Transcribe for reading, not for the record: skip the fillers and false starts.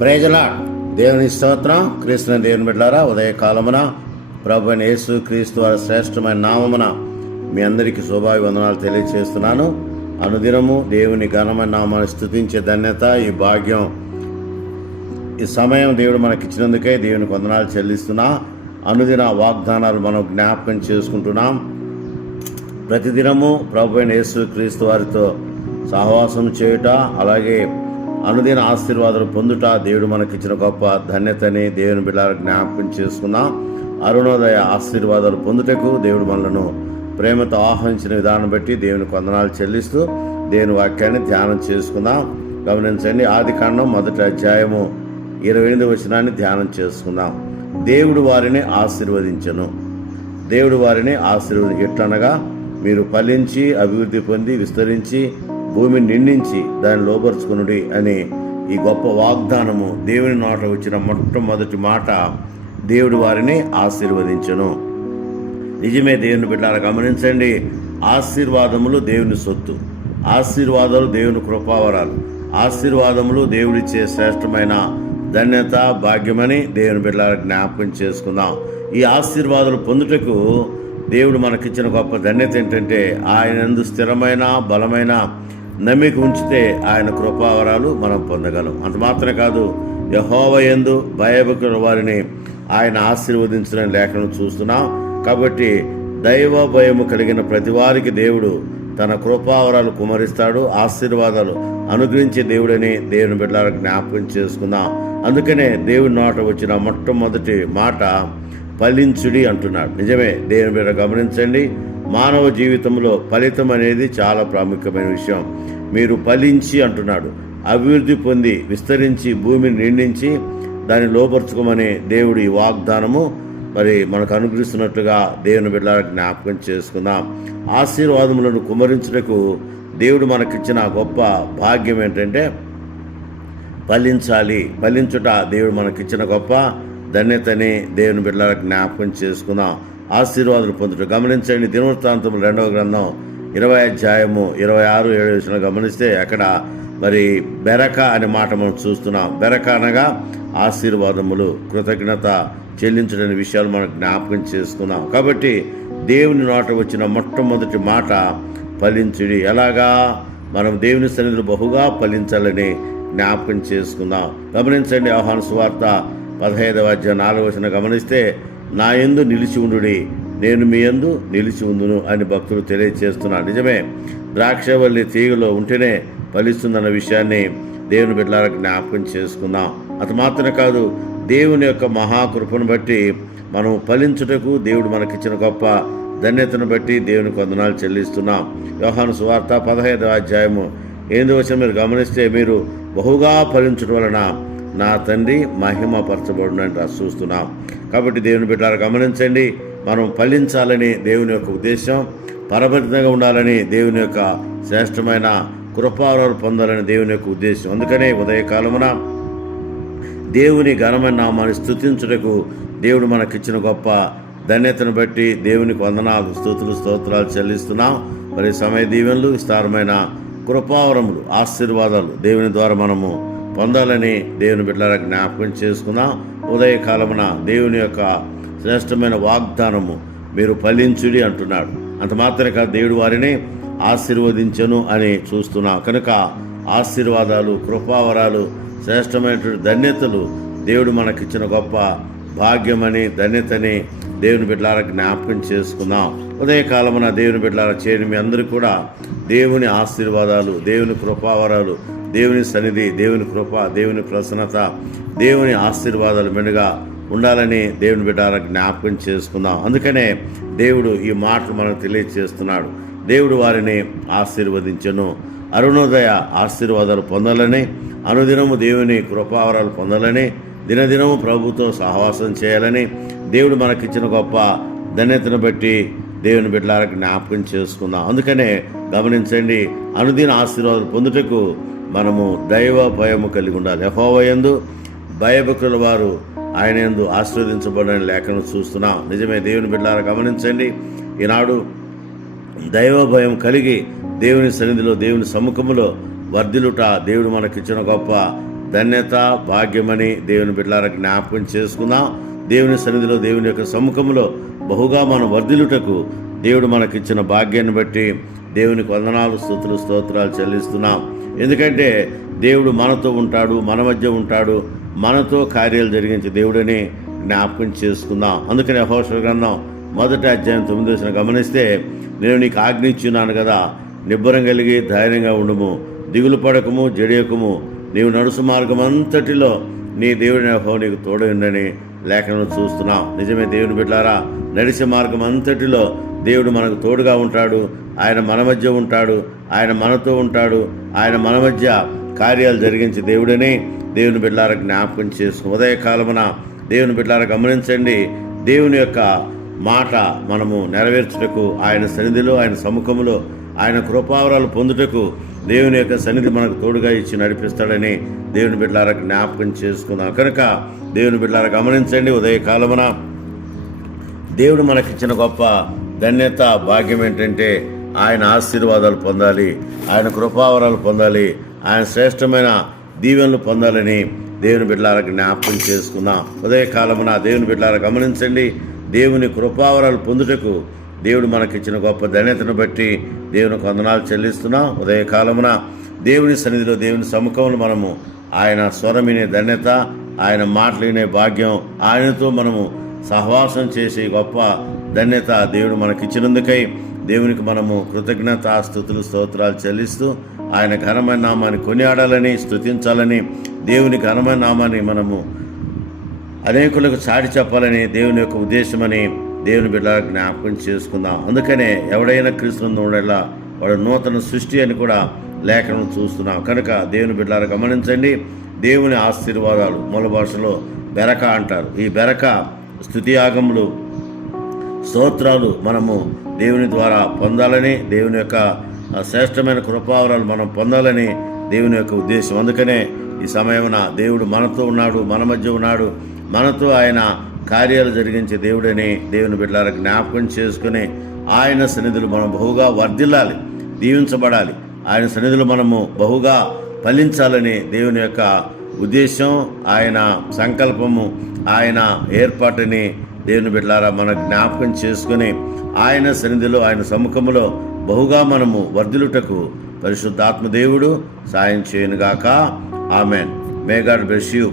Praise the lord. దేవుని స్తోత్రం. క్రీస్తు దేవుని బిడ్డలారా, ఉదయకాలమున ప్రభువైన యేసు క్రీస్తు వారి శ్రేష్టమైన నామమున మీ అందరికీ శుభాభివందనాలు తెలియజేస్తున్నాను. అనుదినము దేవుని ఘనమైన నామాన్ని స్తుతించే ధన్యత, ఈ భాగ్యం, ఈ సమయం దేవుడు మనకిచ్చినందుకే దేవునికి వందనాలు చెల్లిస్తున్నా. అనుదిన వాగ్దానాలు మనం జ్ఞాపకం చేసుకుంటున్నాం. ప్రతిదినము ప్రభువైన యేసు క్రీస్తు వారితో సహవాసం చేయుట, అలాగే అనుదిన ఆశీర్వాదాలు పొందుట దేవుడు మనకిచ్చిన గొప్ప ధన్యతని దేవుని బిడ్డలకు జ్ఞాపకం చేసుకున్నాం. అరుణోదయ ఆశీర్వాదాలు పొందుటకు దేవుడు మనలను ప్రేమతో ఆహ్వానించిన విధానం బట్టి దేవునికి వందనాలు చెల్లిస్తూ దేవుని వాక్యాన్ని ధ్యానం చేసుకుందాం. గమనించండి, ఆదికాండం 1వ అధ్యాయము 28వ వచనాన్ని ధ్యానం చేసుకుందాం. దేవుడు వారిని ఆశీర్వదించెను. దేవుడు వారిని ఎట్లనగా, మీరు ఫలించి అభివృద్ధి పొంది విస్తరించి భూమిని నిండించి దాన్ని లోపరుచుకునుడి అని ఈ గొప్ప వాగ్దానము దేవుని నోట వచ్చిన మొట్టమొదటి మాట. దేవుడు వారిని ఆశీర్వదించెను. నిజమే దేవుని బిడ్డలారా, గమనించండి, ఆశీర్వాదములు దేవుని సొత్తు, ఆశీర్వాదాలు దేవుని కృపావరాలు, ఆశీర్వాదములు దేవుడిచ్చే శ్రేష్టమైన ధన్యత, భాగ్యమని దేవుని బిడ్డలారా జ్ఞాపకం చేసుకుందాం. ఈ ఆశీర్వాదాలు పొందుటకు దేవుడు మనకిచ్చిన గొప్ప ధన్యత ఏంటంటే, ఆయనందు స్థిరమైన బలమైన నమ్మిక ఉంచితే ఆయన కృపావరాలు మనం పొందగలం. అంత మాత్రమే కాదు, యెహోవా యందు భయభక్తుల వారిని ఆయన ఆశీర్వదించిన లేఖను చూస్తున్నాం. కాబట్టి దైవ భయము కలిగిన ప్రతి వారికి దేవుడు తన కృపావరాలు కుమరిస్తాడు, ఆశీర్వాదాలు అనుగ్రహించే దేవుడని దేవుని బిడ్డలకు జ్ఞాపకం చేసుకుందాం. అందుకనే దేవుని నోట వచ్చిన మొట్టమొదటి మాట ఫలించుడి అంటున్నాడు. నిజమే దేవుని బిడ్డ, గమనించండి, మానవ జీవితంలో ఫలితం అనేది చాలా ప్రాముఖ్యమైన విషయం. మీరు ఫలించి అంటున్నాడు, అభివృద్ధి పొంది విస్తరించి భూమిని నిండించి దాన్ని లోపరుచుకోమని దేవుడు ఈ వాగ్దానము మరి మనకు అనుగ్రహిస్తున్నట్టుగా దేవుని బిడ్డలకు జ్ఞాపకం చేసుకుందాం. ఆశీర్వాదములను కుమరించుటకు దేవుడు మనకిచ్చిన గొప్ప భాగ్యం ఏంటంటే ఫలించాలి. ఫలించుట దేవుడు మనకిచ్చిన గొప్ప ధన్యతని దేవుని బిడ్డలకు జ్ఞాపకం చేసుకుందాం. ఆశీర్వాదాలు పొందుట. గమనించండి, దినవృత్తాంతం 2వ గ్రంథం 20వ అధ్యాయము 26-27 గమనిస్తే అక్కడ మరి బెరక అనే మాట మనం చూస్తున్నాం. బెరక అనగా ఆశీర్వాదములు, కృతజ్ఞత చెల్లించడనే విషయాలు మనం జ్ఞాపకం చేసుకున్నాం. కాబట్టి దేవుని నోట వచ్చిన మొట్టమొదటి మాట ఫలించుడి. ఎలాగా మనం దేవుని సన్నిధిలో బహుగా ఫలించాలని జ్ఞాపకం చేసుకుందాం. గమనించండి, యోహాను సువార్త 15వ అధ్యాయం 4వ వచనం గమనిస్తే, నా యందు నిలిచి ఉండుడి, నేను మీ యందు నిలిచి ఉందును అని భక్తులు తెలియజేస్తున్నారు. నిజమే, ద్రాక్షవల్లి తీగలో ఉంటేనే ఫలిస్తుందన్న విషయాన్ని దేవుని బిడ్డలకు జ్ఞాపకం చేసుకుందాం. అంత మాత్రమే కాదు, దేవుని యొక్క మహాకృపను బట్టి మనం ఫలించుటకు దేవుడు మనకిచ్చిన గొప్ప ధన్యతను బట్టి దేవునికి వందనాలు చెల్లిస్తున్నాం. యోహాను సువార్త 15వ అధ్యాయము 8వ వచనం మీరు గమనిస్తే, మీరు బహుగా ఫలించడం వలన నా తండ్రి మహిమ పరచబడునని చూస్తున్నాం. కాబట్టి దేవుని బిడ్డలారా, గమనించండి, మనం ఫలించాలని దేవుని యొక్క ఉద్దేశం, పరభరితంగా ఉండాలని దేవుని యొక్క శ్రేష్టమైన కృపావరాలు పొందాలని దేవుని యొక్క ఉద్దేశం. అందుకనే ఉదయకాలమున దేవుని ఘనమైన నామాన్ని స్తుతించుటకు దేవుడు మనకిచ్చిన గొప్ప ధన్యతను బట్టి దేవునికి వందనాలు, స్తోత్రాలు చెల్లిస్తున్నాం. మరి సమయ దీవెనలు, విస్తారమైన కృపావరములు, ఆశీర్వాదాలు దేవుని ద్వారా మనము పొందాలని దేవుని బిడ్డలకు జ్ఞాపకం చేసుకుందాం. ఉదయకాలమున దేవుని యొక్క శ్రేష్టమైన వాగ్దానము, మీరు ఫలించుడి అంటున్నాడు. అంత మాత్రమే కాదు, దేవుడు వారిని ఆశీర్వదించను అని చూస్తున్నాం. కనుక ఆశీర్వాదాలు, కృపావరాలు, శ్రేష్టమైనటువంటి ధన్యతలు దేవుడు మనకిచ్చిన గొప్ప భాగ్యమని, ధన్యతని దేవుని బిడ్డలకు జ్ఞాపకం చేసుకుందాం. ఉదయకాలమున దేవుని బిడ్డల చేయని మీ అందరూ కూడా దేవుని ఆశీర్వాదాలు, దేవుని కృపావరాలు, దేవుని సన్నిధి, దేవుని కృప, దేవుని ప్రసన్నత, దేవుని ఆశీర్వాదాలు మెండుగా ఉండాలని దేవుని బిడ్డలకు జ్ఞాపకం చేసుకుందాం. అందుకనే దేవుడు ఈ మాటలు మనకు తెలియజేస్తున్నాడు. దేవుడు వారిని ఆశీర్వదించెను. అరుణోదయ ఆశీర్వాదాలు పొందాలని, అనుదినము దేవుని కృపావరాలు పొందాలని, దినదినము ప్రభుతో సహవాసం చేయాలని దేవుడు మనకిచ్చిన గొప్ప ధన్యతను బట్టి దేవుని బిడ్డలకు జ్ఞాపకం చేసుకుందాం. అందుకనే గమనించండి, అనుదిన ఆశీర్వాదాలు పొందుటకు మనము దైవ భయము కలిగి ఉండాలి. యెహోవా యందు భయభక్తుల వారు ఆయన యందు ఆశీర్వదించబడిన లేఖను చూస్తున్నాం. నిజమే దేవుని బిడ్డలారా, గమనించండి, ఈనాడు దైవ భయం కలిగి దేవుని సన్నిధిలో, దేవుని సముఖములో వర్ధిల్లుట దేవుడు మనకిచ్చిన గొప్ప ధన్యత, భాగ్యమని దేవుని బిడ్డలారా జ్ఞాపకం చేసుకుందాం. దేవుని సన్నిధిలో, దేవుని యొక్క సముఖంలో బహుగా మనం వర్ధిల్లుటకు దేవుడు మనకిచ్చిన భాగ్యాన్ని బట్టి దేవునికి వందనాలు, స్తుతులు, స్తోత్రాలు చెల్లిస్తున్నాం. ఎందుకంటే దేవుడు మనతో ఉంటాడు, మన మధ్య ఉంటాడు, మనతో కార్యాలు జరిగించే దేవుడని జ్ఞాపకం చేసుకుందాం. అందుకని యెహోషువ గ్రంథం 1వ అధ్యాయం 9వ వచనం గమనిస్తే, నేను నీకు ఆజ్ఞించున్నాను కదా, నిబ్బరం కలిగి ధైర్యంగా ఉండుము, దిగులు పడకము, జడియకము, నీవు నడుసు మార్గం అంతటిలో నీ దేవుని యెహోవా నీకు తోడైండని లేఖనం చూస్తున్నాం. నిజమే దేవుని బిడ్డలారా, నడిచే మార్గం అంతటిలో దేవుడు మనకు తోడుగా ఉంటాడు. ఆయన మన మధ్య ఉంటాడు, ఆయన మనతో ఉంటాడు, ఆయన మన మధ్య కార్యాలు జరిగించే దేవుడని దేవుని బిడ్డలారా జ్ఞాపకం చేసుకుని ఉదయకాలమున దేవుని బిడ్డలారా గమనించండి. దేవుని యొక్క మాట మనము నెరవేర్చుటకు ఆయన సన్నిధిలో, ఆయన సముఖంలో, ఆయన కృపావరాలు పొందుటకు దేవుని యొక్క సన్నిధి మనకు తోడుగా ఇచ్చి నడిపిస్తాడని దేవుని బిడ్డలారా జ్ఞాపకం చేసుకుందాం. కనుక దేవుని బిడ్డలారా గమనించండి, ఉదయకాలమున దేవుడు మనకిచ్చిన గొప్ప ధన్యత, భాగ్యం ఏంటంటే ఆయన ఆశీర్వాదాలు పొందాలి, ఆయన కృపావరాలు పొందాలి, ఆయన శ్రేష్టమైన దీవెనలు పొందాలని దేవుని బిడ్డలారా జ్ఞాపకం చేసుకుందాం. ఉదయకాలమున దేవుని బిడ్డలారా గమనించండి, దేవుని కృపావరాలు పొందుటకు దేవుడు మనకిచ్చిన గొప్ప ధన్యతను బట్టి దేవునికి వందనాలు చెల్లిస్తున్నాం. ఉదయకాలమున దేవుని సన్నిధిలో, దేవుని సముఖంలో మనము ఆయన స్వరం వినే ధన్యత, ఆయన మాటలు వినే భాగ్యం, ఆయనతో మనము సహవాసం చేసే గొప్ప ధన్యత దేవుడు మనకిచ్చినందుకై దేవునికి మనము కృతజ్ఞత, స్తుతులు, స్తోత్రాలు చెల్లిస్తూ ఆయన ఘనమైన నామాన్ని కొనియాడాలని, స్తుతించాలని, దేవుని ఘనమైన నామాన్ని మనము అనేకులకు చాటి చెప్పాలని దేవుని యొక్క ఉద్దేశమని దేవుని బిడ్డలకు జ్ఞాపకం చేసుకుందాం. అందుకనే ఎవడైనా క్రీస్తునందు ఉండేలా వాడు నూతన సృష్టి అని కూడా లేఖనం చూస్తున్నాం. కనుక దేవుని బిడ్డలారా గమనించండి, దేవుని ఆశీర్వాదాలు మూల భాషలో బెరక అంటారు. ఈ బెరక, స్తుతియాగములు, స్తోత్రాలు మనము దేవుని ద్వారా పొందాలని, దేవుని యొక్క శ్రేష్టమైన కృపావరాలు మనం పొందాలని దేవుని యొక్క ఉద్దేశం. అందుకనే ఈ సమయమున దేవుడు మనతో ఉన్నాడు, మన మధ్య ఉన్నాడు, మనతో ఆయన కార్యాలు జరిగించే దేవుడని దేవుని బిడ్డలారా జ్ఞాపకం చేసుకుని ఆయన సన్నిధులు మనం బహుగా వర్ధిల్లాలి, దీవించబడాలి, ఆయన సన్నిధులు మనము బహుగా ఫలించాలని దేవుని యొక్క ఉద్దేశం, ఆయన సంకల్పము, ఆయన ఏర్పాటుని దేవుని బిడ్డలారా మన జ్ఞాపకం చేసుకుని ఆయన సన్నిధిలో, ఆయన సముఖములో బహుగా మనము వర్ధిల్లుటకు పరిశుద్ధాత్మ దేవుడు సాయం చేయనుగాక. ఆమెన్. May God bless you.